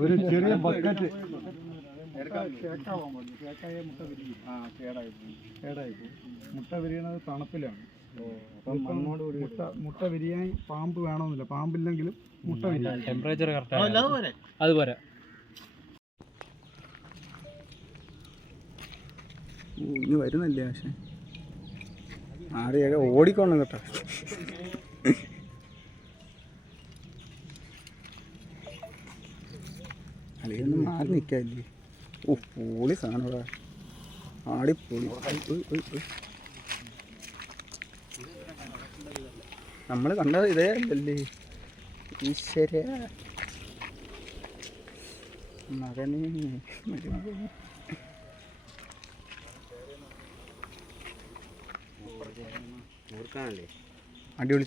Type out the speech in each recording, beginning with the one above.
ഒരു ചെറിയ ബക്കറ്റ് മുട്ട വിരിയണത് തണുപ്പിലാണ് മുട്ട മുട്ട വിരിയാൻ പാമ്പ് വേണമെന്നില്ല പാമ്പില്ലെങ്കിലും മുട്ട വിരിയാൻ ടെമ്പറേച്ചർ കറക്റ്റ് അത് പോരാ ഇനി വരുന്നില്ലേ പക്ഷെ? ആരെയൊക്കെ ഓടിക്കോണം കേട്ടോ. അല്ലെങ്കിൽ ഒന്ന് മാറി നിൽക്കാല്ലേ ഓ പൊളി സാധനം ഇവിടെ. ആടിപ്പൊളി നമ്മൾ കണ്ടത് ഇതേ അല്ലല്ലേ ഈശ്വര. മകനെ മരുമകനെ. അടിപൊളി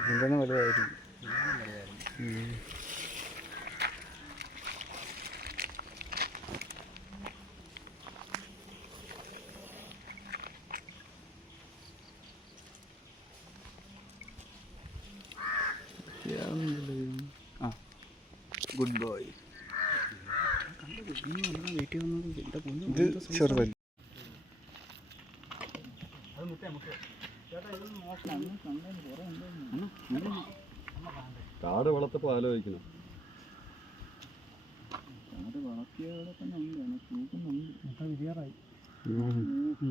ഇതിന്റെ വലുതായിരിക്കും ഗുഡ് ബോയ് ഇത് ചെറുതല്ല കാട് വളർത്തപ്പോൾ ആലോചിക്കണം.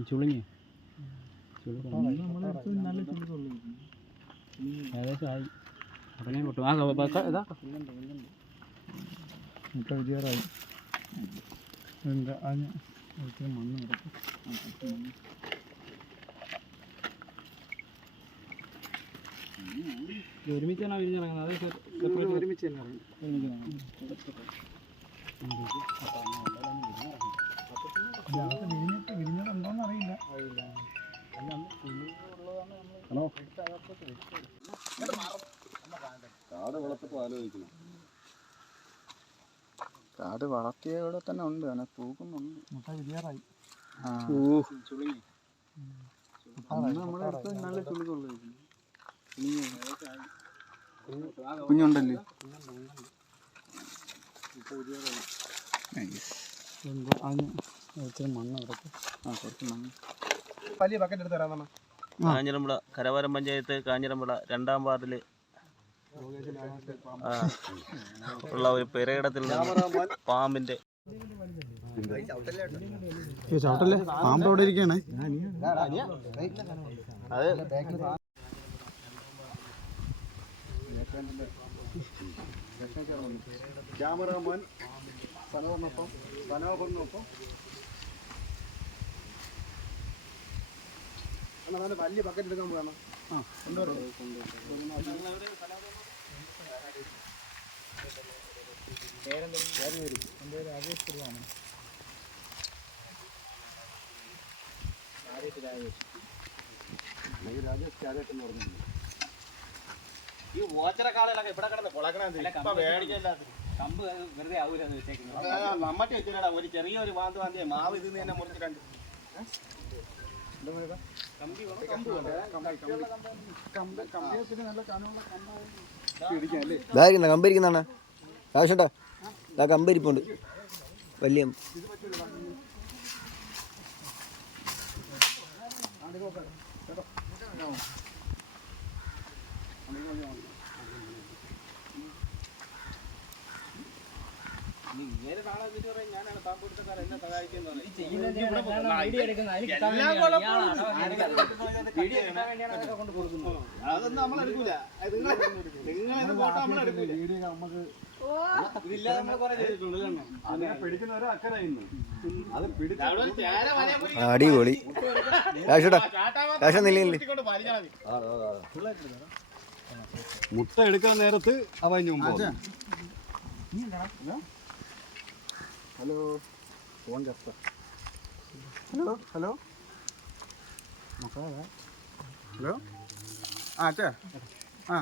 ചുളുങ്ങി. ഏകദേശം ആയി. ഉടനെ പൊട്ടും. ആ ബക്ക- ഇതാ. മുട്ട വിജയറായി. എന്താ ആ ഞാൻ ഒരിക്കലും മണ്ണ് കിടക്കും ഒരുമിച്ചാണ് വിരിഞ്ഞിറങ്ങുന്നത് അത് സെ- separate ഒരുമിച്ച് തന്നെ വിരിഞ്ഞിട്ട് വിരിഞ്ഞതുണ്ടോന്ന് അറിയില്ല ഹലോ. കാട് വളർത്തപ്പോൾ ആലോചിക്കണം കാട് വളർത്തിയ ഇവിടെ തന്നെ ഉണ്ട്. അങ്ങനെ തൂക്കുന്നുണ്ട്. മുട്ട വിരിയാറായി. ചുളുങ്ങി. നമ്മുടെ അടുത്ത് നല്ല ചുളിക്കുള്ളൂ കുഞ്ഞുണ്ടല്ലേ? വലിയ ബക്കറ്റ് എടുത്ത് കാഞ്ഞിരമ്പുഴ കരവാരം പഞ്ചായത്ത് കാഞ്ഞിരമ്പുഴ രണ്ടാം വാർഡിൽ ഉള്ള ഒരു പെരയിടത്തിൽ നിന്ന് പാമ്പിന്റെ ചവിട്ടല്ലേ? പാമ്പ് അവിടെ ഇരിക്കണേ അത് ക്യാമറാമാൻ സനോറിനൊപ്പം സനോഹറിനൊപ്പം. നല്ല വലിയ ബക്കറ്റ് എടുക്കാൻ പോകണം രാജേഷ് ക്യാരറ്റ് എന്ന് പറഞ്ഞു ഈ ഓച്ചരക്കാളുകളൊക്കെ ഇവിടെ കിടന്ന് കമ്പ് വെറുതെ ആവൂലെന്ന് വെച്ചേക്കുന്നത്. നമ്മട്ടെ വെച്ചിട്ടാ ഒരു ചെറിയൊരു വാന്ത് വാന്തിയ മാവ് ഇതിൽ നിന്ന് തന്നെ കമ്പി വേണം, കമ്പ് കമ്പരിക്കുന്നതാണ് കാശട്ടാ ഇതാ കമ്പരിപ്പുണ്ട് വലിയ ഇങ്ങനെ അതൊന്നും നമ്മളെടുക്കൂല നിങ്ങളെ ഇത് വീഡിയോ നമുക്ക് അടിപൊളി രാജേട്ടാ രാജേഷ നില്ല മുട്ട എടുക്കാൻ നേരത്ത് അവ മുമ്പ്. ഹലോ ഫോൺ ചത്ത ഹലോ ഹലോ. ഹലോ? ആ അച്ഛാ. ആ.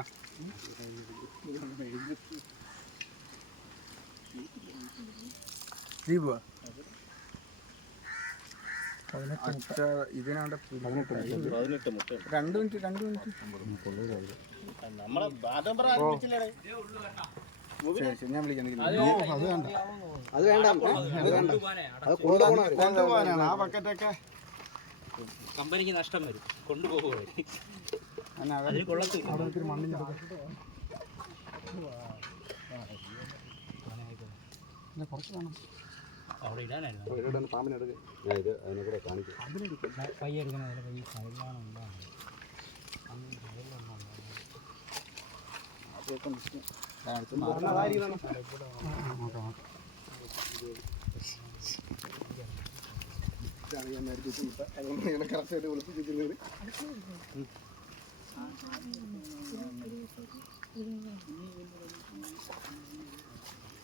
ദീപു അച്ഛ ഇതിനാണ്ട് രണ്ട് മിനിറ്റ് രണ്ട് മിനിറ്റ്. ശരി ശരി ഞാൻ വിളിക്കാം വിളിക്കാം. അത് വേണ്ട. അത് വേണ്ട. അത് വേണ്ട. അത് കൊണ്ടുപോകണം കൊണ്ടുപോകാനാണ്. ആ ബക്കറ്റൊക്കെ കമ്പനിക്ക് നഷ്ടം വരും. കൊണ്ടുപോകും അതിന് കൊള്ളത്തില്ല. അവിടെ ഒത്തിരി മണ്ണിന് കുറച്ച് വേണം. അവിടെ ഇടാനായിരുന്നു. ഞാൻ ഇത് അതിനെ കൂടെ കാണിക്കാം പയ്യ എടുക്കണ. ഈ സൈഡിലാണ് ഉണ്ടാകുന്നത് ഞാൻ മേടിച്ച് വെച്ചിട്ട് അതുകൊണ്ട് ഇങ്ങനെ കറക്റ്റായിട്ട് വിളിപ്പിച്ചിരുന്നത്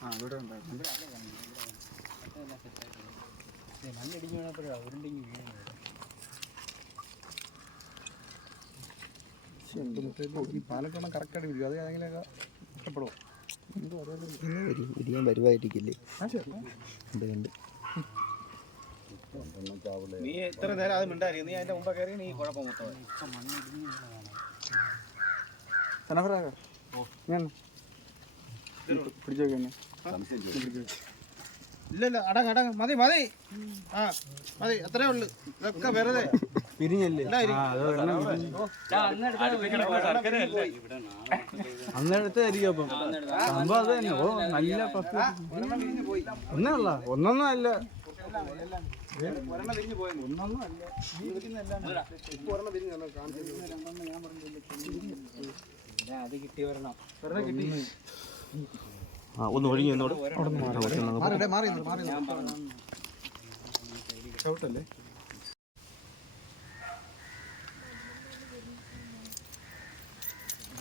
ആ ഇവിടെ ഉണ്ടായിരുന്നു മണ്ണിടിഞ്ഞ് വീണപ്പോഴാണ് ഉരുണ്ടിങ്ങി വീണത് പക്ഷെ എന്ത് മുട്ടയില്ല ഈ നീ എത്ര നേരം നീ കയറി നീ അടങ്ങ് അടങ്ങ്. മതി മതി. ആ മതി. അത്രേ ഉള്ളു. ഇതൊക്കെ വെറുതെ. പിരിഞ്ഞല്ലേ? അന്നെടുത്തായിരിക്കും അപ്പം. സംഭവം അത് തന്നെ. ഓ നല്ല പത്ത് ഒന്നല്ല ഒന്നൊന്നും അല്ല. ഒന്നൊന്നും അല്ല. അത് കിട്ടി. വരണം ഒന്ന് ഒഴിഞ്ഞു എന്നോട് മാറി മാറി മാറി ചവിട്ടല്ലേ?